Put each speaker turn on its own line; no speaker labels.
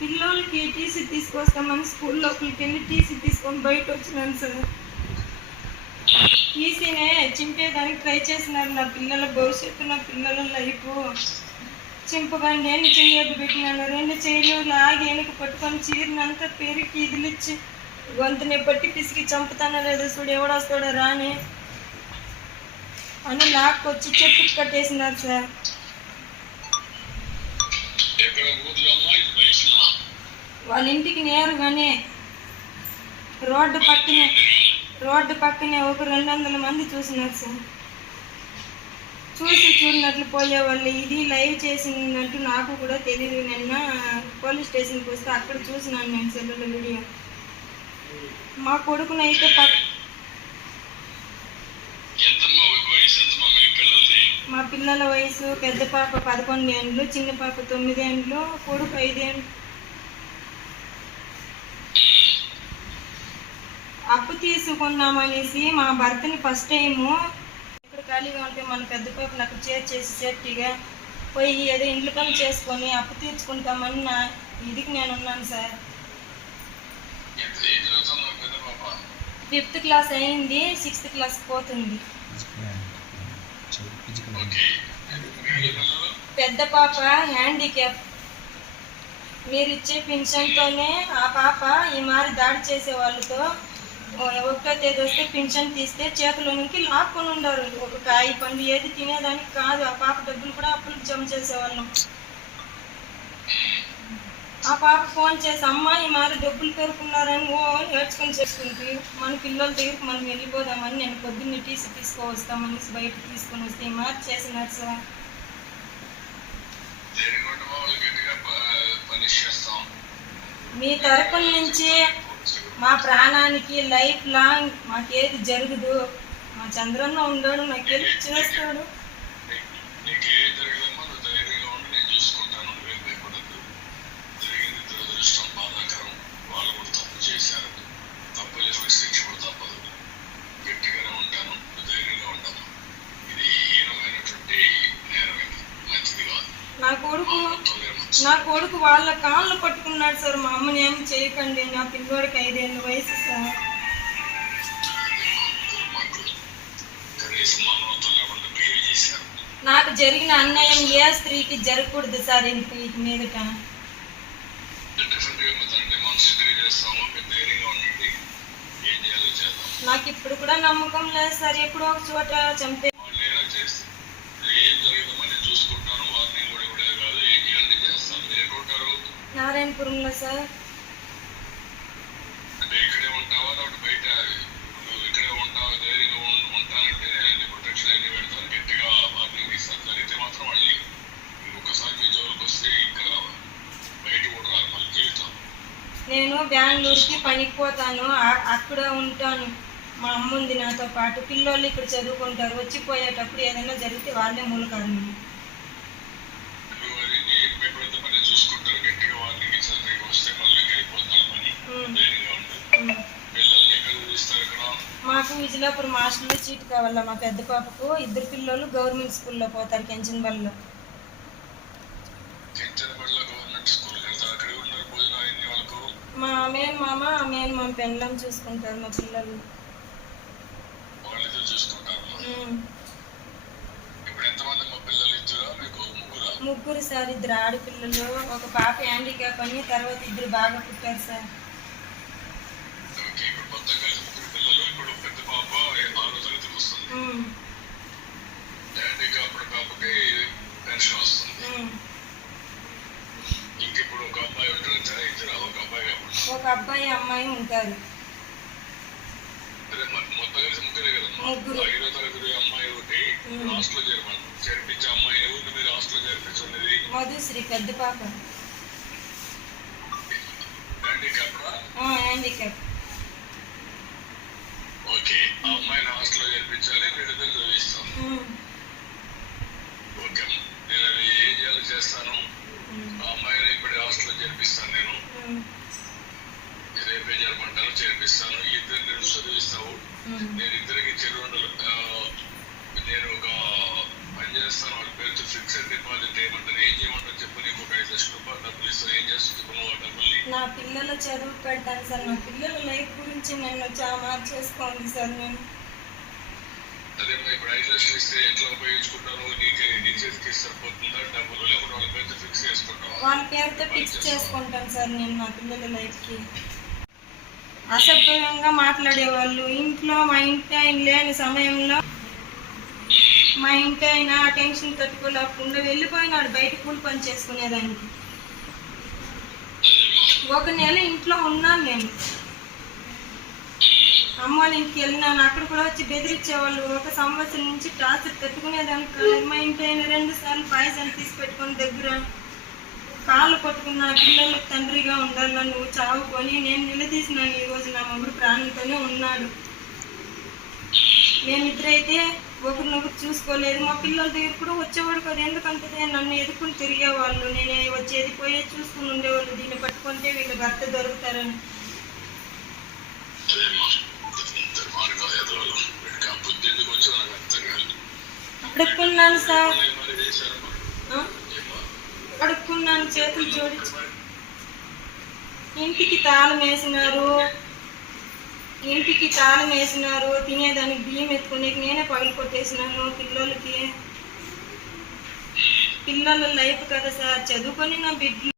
పిల్లలకి టీసీ తీసుకొస్తామని స్కూల్ లోపలికి వెళ్ళి టీసీ తీసుకొని బయట వచ్చినాను సార్. టీసీనే చింపేదానికి ట్రై చేసినారు నా పిల్లల భవిష్యత్తు నా పిల్లల లైఫ్. చింపకండి నేను చేయొద్దు పెట్టినాను రెండు చేయలు లాగి వెనుక పట్టుకొని చీరినంతా పేరుకి ఇదిలిచ్చి గొంతునే పట్టి పిసికి చంపుతానో లేదో చూడు ఎవడొస్తాడో రాని. అని లాక్కొచ్చి చెప్పు కట్టేసినారు సార్. వాళ్ళ ఇంటికి నేరుగానే రోడ్డు పక్కనే రోడ్డు పక్కనే ఒక రెండు వందల మంది చూసినారు సార్. చూసి చూడనట్లు పోయేవాళ్ళు ఇది లైవ్ చేసినట్టు నాకు కూడా తెలియదు నిన్న పోలీస్ స్టేషన్కి వస్తే అక్కడ చూసినాను నేను సెల్లుల వీడియో. మా కొడుకునైతే పక్
ఎంతమ్మా వయసు ఎంతమ్మా మీ పిల్లలది
మా పిల్లల వయసు పెద్ద పాప పదకొండు ఏండ్లు చిన్న పాప తొమ్మిది ఏండ్లు కొడుకు ఐదేండ్లు అప్పు తీసుకున్నామనేసి మా భర్తని ఫస్ట్ టైము ఇక్కడ ఖాళీగా ఉంటే మన పెద్ద పాపను అక్కడ చేర్చేసి సేఫ్టీగా పోయి ఏదో ఇంట్లో పని చేసుకొని అప్పు తీర్చుకుంటామని నా ఇదికి నేను ఉన్నాను సార్ ఫిఫ్త్ క్లాస్ అయింది సిక్స్త్ క్లాస్ పోతుంది.
పిల్లలు
పెద్ద పాప హ్యాండిక్యాప్ మీరు ఇచ్చే పెన్షన్తోనే ఆ పాప ఈ మారి దాడి చేసే వాళ్ళతో ఒకటో తేదీ వస్తే పెన్షన్ తీస్తే చేతిలో నుంచి లాక్కొని ఉండరు ఒక కాయ పండు ఏది తినేదానికి కాదు ఆ పాప డబ్బులు కూడా అప్పులకు జమ చేసేవాళ్ళం. ఆ పాప ఫోన్ చేసి అమ్మ ఈ మారి డబ్బులు పేరుకున్నారని ఓ అని ఏడ్చుకొని చేసుకుంటే మన పిల్లల దగ్గరికి మనం వెళ్ళిపోదామని నేను పొద్దున్నే టీసీ తీసుకువస్తామని బయట తీసుకొని వస్తే ఈ మారి చేసినారు సార్. మీ తరపున నుంచి మా ప్రాణానికి లైఫ్ లాంగ్ మాకేది జరగదు. మా చంద్రన్న నాకు హెల్ప్ చేస్తాడు
నీ- నీకేం జరగదమ్మా నువ్వు ధైర్యంగా ఉండి నేను చూసుకుంటాను నువ్వేం భయపడద్దు జరిగింది దురదృష్టం బాధాకరం వాళ్ళు కూడా తప్పు చేశారు తప్పు చేసిన శిక్ష కూడా తప్పదు గట్టిగానే ఉంటాను నువ్వు ధైర్యంగా ఉండము ఇది హీనమైనటువంటి నేరం ఇది మంచిది కాదు
నా కొడుకు
మొత్తం మంచిది
నా కొడుకు వాళ్ళ కాళ్ళు పట్టుకున్నాడు సార్ మా అమ్మని ఏం చేయకండి నా పిల్లోడికి ఐదేళ్ళ వయసు సార్. నాకు జరిగిన అన్యాయం ఏ స్త్రీకి జరగకూడదు సార్ ఇంక వీటి మీదట. నాకు ఇప్పుడు కూడా నమ్మకం లేదు సార్ ఎప్పుడో ఒక చోట చంపే
మళ్ళీ జీవితం.
నేను బెంగళూరుకి పనికి పోతాను. అక్కడ ఉంటాను. మా అమ్మ ఉంది నాతో పాటు. పిల్లోళ్ళు ఇక్కడ చదువుకుంటారు. వచ్చిపోయేటప్పుడు ఏదైనా జరిగితే వాళ్ళే మూల మాకు విజిలాపురం హాస్టల్లో సీట్ కావాలా మా పెద్ద పాపకు. ఇద్దరు పిల్లలు గవర్నమెంట్ స్కూల్లో పోతారు కెంచన్ బల్లో
చెంచనపల్లిలో గవర్నమెంట్ స్కూల్ వెళ్తారు. అక్కడే ఉన్నారు భోజనం అయింది వాళ్ళకు.
మా మేన్ మామ మేన్ మామ పెళ్ళం చూసుకుంటారు మా పిల్లలు.
ముగ్గురా
సార్ ఇద్దరు ఆడపిల్లలు. ఒక పాప హ్యాండిక్యాప్ అని తర్వాత ఇద్దరు బాగా పుట్టారు సార్.
ఇప్పుడు కలిసి ముగ్గురు పిల్లలు ఇప్పుడు పెద్ద పాప ఆరో తరగతికి వస్తుంది. డాడీకి అప్పుడు పాపకి పెన్షన్ వస్తుంది
ఉమ్.
ఇంక ఇప్పుడు ఒక అబ్బాయి ఉంటారు. ఇద్దరు ఒక అబ్బాయి
ఒక అబ్బాయి అమ్మాయి ఉంటారు
మొత్తం కలిసి ముగ్గురే.
ముగ్గురు.
ఐదో తరగతి అమ్మాయి ఒకటి
ఉమ్.
హాస్టల్లో చేరమని చేర్పించే అమ్మాయి ఎవరిని మీరు హాస్టల్లో చేర్పించున్నది
మధుశ్రీ పెద్ద పాప
అప్పుడా
హ్యాండిక్యాప్
ఓకే ఆ అమ్మాయిని హాస్టల్లో చేర్పించాలి వీళ్ళిద్దరు చదివిస్తాను
ఉమ్,
ఓకే అమ్మా. నేను అది ఏం చేయాలో చేస్తాను
ఉమ్,
ఆ అమ్మాయిని ఇప్పుడే హాస్టల్లో చేర్పిస్తాను నేను
ఉమ్,
రేపే చేరమంటాను చేర్పిస్తాను ఈ ఇద్దరు నేను చదివిస్తావు
ఉమ్.
నేను ఇద్దరికి చెరువుండలు నేను ఒక పని చేస్తాను వాళ్ళ పేరుతో ఫిక్స్డ్ డిపాజిట్ చేయమంటాను ఏం చేయమంటారు చెప్పు నీకు ఒక ఐదు లక్షల రూపాయలు డబ్బులు ఇస్తాను ఏం చేస్తుంది చెప్పు నువ్వు ఆ డబ్బుల్ని
నా పిల్లల చదువు పెడతాను సార్. నా పిల్లల లైఫ్ గురించి నన్ను చాలా మార్చేసుకోండి సార్ నేను.
అదే మరి ఇప్పుడు ఐదు లక్షలు ఇస్తే ఎట్లా ఉపయోగించుకుంటారు? నీకే నీ చేతికి సరిపోతుందా డబ్బులు లేకపోతే వాళ్ళ పేరుతో ఫిక్స్ చేసుకుంటావా?
వాళ్ళ పేరుతో ఫిక్స్ చేసుకుంటాను సార్ నేను నా పిల్లల లైఫ్కి అసభ్యంగా మాట్లాడేవాళ్ళు. ఇంట్లో మా ఇంటి ఆయన లేని సమయంలో మా ఇంటి ఆయన టెన్షన్ తట్టుకోలేకుండా వెళ్ళిపోయినాడు బయట కూలి పని చేసుకునేదానికి ఒక నెల ఇంట్లో ఉన్నాను నేను. అమ్మ వాళ్ళ ఇంటికి వెళ్ళినాను అక్కడ కూడా వచ్చి బెదిరించేవాళ్ళు. ఒక సంవత్సరం నుంచి టార్చర్ తట్టుకునేదానికి కాదు. మా ఇంటి అయిన రెండు సార్లు పాయసాన్ని తీసి పెట్టుకొని దగ్గర కాళ్ళు పట్టుకున్న పిల్లలకు తండ్రిగా ఉండాలని నువ్వు చావుకొని నేను నిలదీసినాను. ఈ రోజు నా మొగుడు ప్రాణంతోనే ఉన్నాడు. మేమిద్దరైతే ఒకరినొకరు చూసుకోలేదు మా పిల్లల దగ్గర కూడా వచ్చేవాడు కదా. ఎందుకంటే నన్ను ఎదుర్కొని తిరిగేవాళ్ళు. నేను వచ్చేది పోయేది చూసుకుని ఉండేవాళ్ళు దీన్ని పట్టుకుంటే వీళ్ళు భర్త దొరుకుతారని. అడుక్కున్నాను సార్. అడుక్కున్నాను చేతులు జోడించి. ఇంటికి తాళం వేసినారు. ఇంటికి తాళం వేసినారు తినేదానికి బియ్యం ఎత్తుకునే నేనే పగలు కొట్టేసినాను పిల్లలకి. పిల్లల లైఫ్ కదా సార్ చదువుకొని నా బిడ్డలు.